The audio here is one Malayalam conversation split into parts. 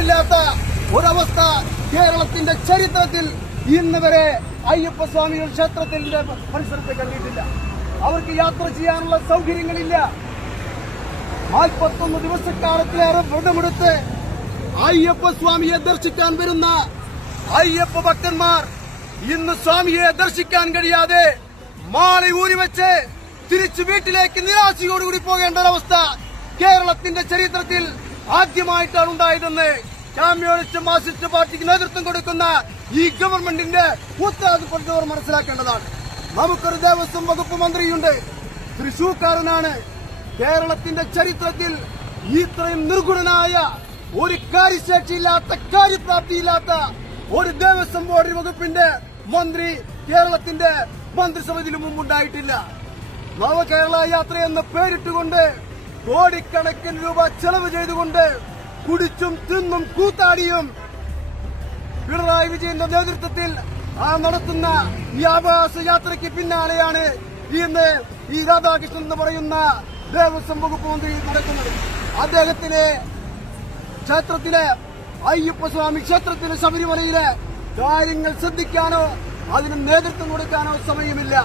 ദർശനമില്ലാത്ത ഒരവസ്ഥ കേരളത്തിന്റെ ചരിത്രത്തിൽ ഇന്ന് വരെ അയ്യപ്പസ്വാമികൾ ക്ഷേത്രത്തിന്റെ പരിസരത്ത് കണ്ടിട്ടില്ല. അവർക്ക് യാത്ര ചെയ്യാനുള്ള സൗകര്യങ്ങളില്ല. 41 ദിവസക്കാലത്തിലേറെ വ്രതമെടുത്ത് അയ്യപ്പസ്വാമിയെ ദർശിക്കാൻ വരുന്ന അയ്യപ്പ ഭക്തന്മാർ ഇന്ന് സ്വാമിയെ ദർശിക്കാൻ കഴിയാതെ മാല ഊരിവെച്ച് തിരിച്ചു വീട്ടിലേക്ക് നിരാശയോടുകൂടി പോകേണ്ട ഒരവസ്ഥ കേരളത്തിന്റെ ചരിത്രത്തിൽ ആദ്യമായിട്ടാണ് ഉണ്ടായതെന്ന് കമ്മ്യൂണിസ്റ്റ് മാർക്സിസ്റ്റ് പാർട്ടിക്ക് നേതൃത്വം കൊടുക്കുന്ന ഈ ഗവൺമെന്റിന്റെ ഉത്തരവാദിത്തപ്പെട്ടവർ മനസ്സിലാക്കേണ്ടതാണ്. നമുക്കൊരു ദേവസ്വം വകുപ്പ് മന്ത്രിയുണ്ട്, തൃശൂർക്കാരനാണ്. കേരളത്തിന്റെ ചരിത്രത്തിൽ ഇത്രയും നിർഗുണനായ, ഒരു കാര്യശേഷിയില്ലാത്ത, കാര്യപ്രാപ്തിയില്ലാത്ത ഒരു ദേവസ്വം ബോർഡ് വകുപ്പിന്റെ മന്ത്രി കേരളത്തിന്റെ മന്ത്രിസഭയിൽ മുമ്പുണ്ടായിട്ടില്ല. നവകേരള യാത്ര എന്ന് പേരിട്ടുകൊണ്ട് കോടിക്കണക്കിന് രൂപ ചെലവ് ചെയ്തുകൊണ്ട് കുടിച്ചും തിന്നും കൂത്താടിയും പിണറായി വിജയന്റെ നേതൃത്വത്തിൽ നടത്തുന്ന ഈ ആഭാസ യാത്രയ്ക്ക് പിന്നാലെയാണ് ഇന്ന് ഈ രാധാകൃഷ്ണൻ എന്ന് പറയുന്ന ദേവസ്വം വകുപ്പ് മന്ത്രി നടക്കുന്നത്. അദ്ദേഹത്തിന് ക്ഷേത്രത്തിലെ അയ്യപ്പസ്വാമി ക്ഷേത്രത്തിലെ ശബരിമലയിലെ കാര്യങ്ങൾ ശ്രദ്ധിക്കാനോ അതിന് നേതൃത്വം കൊടുക്കാനോ സമയമില്ല.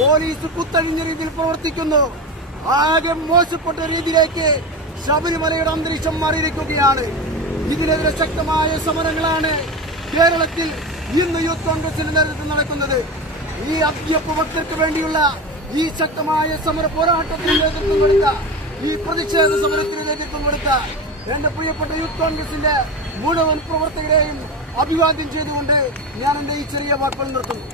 പോലീസ് കുത്തഴിഞ്ഞ രീതിയിൽ പ്രവർത്തിക്കുന്നു. ആകെ മോശപ്പെട്ട രീതിയിലേക്ക് ശബരിമലയുടെ അന്തരീക്ഷം മാറിയിരിക്കുകയാണ്. ഇതിനെതിരെ ശക്തമായ സമരങ്ങളാണ് കേരളത്തിൽ ഇന്ന് യൂത്ത് കോൺഗ്രസിന്റെ നേതൃത്വം നടക്കുന്നത്. ഈ അയ്യപ്പ ഭക്തർക്ക് വേണ്ടിയുള്ള ഈ ശക്തമായ സമര പോരാട്ടത്തിന് നേതൃത്വം കൊടുത്ത, ഈ പ്രതിഷേധ സമരത്തിന് നേതൃത്വം കൊടുത്ത എന്റെ പ്രിയപ്പെട്ട യൂത്ത് കോൺഗ്രസിന്റെ മുഴുവൻ പ്രവർത്തകരെയും അഭിവാദ്യം ചെയ്തുകൊണ്ട് ഞാൻ എന്റെ ഈ ചെറിയ വാക്കുകൾ നിർത്തുന്നു.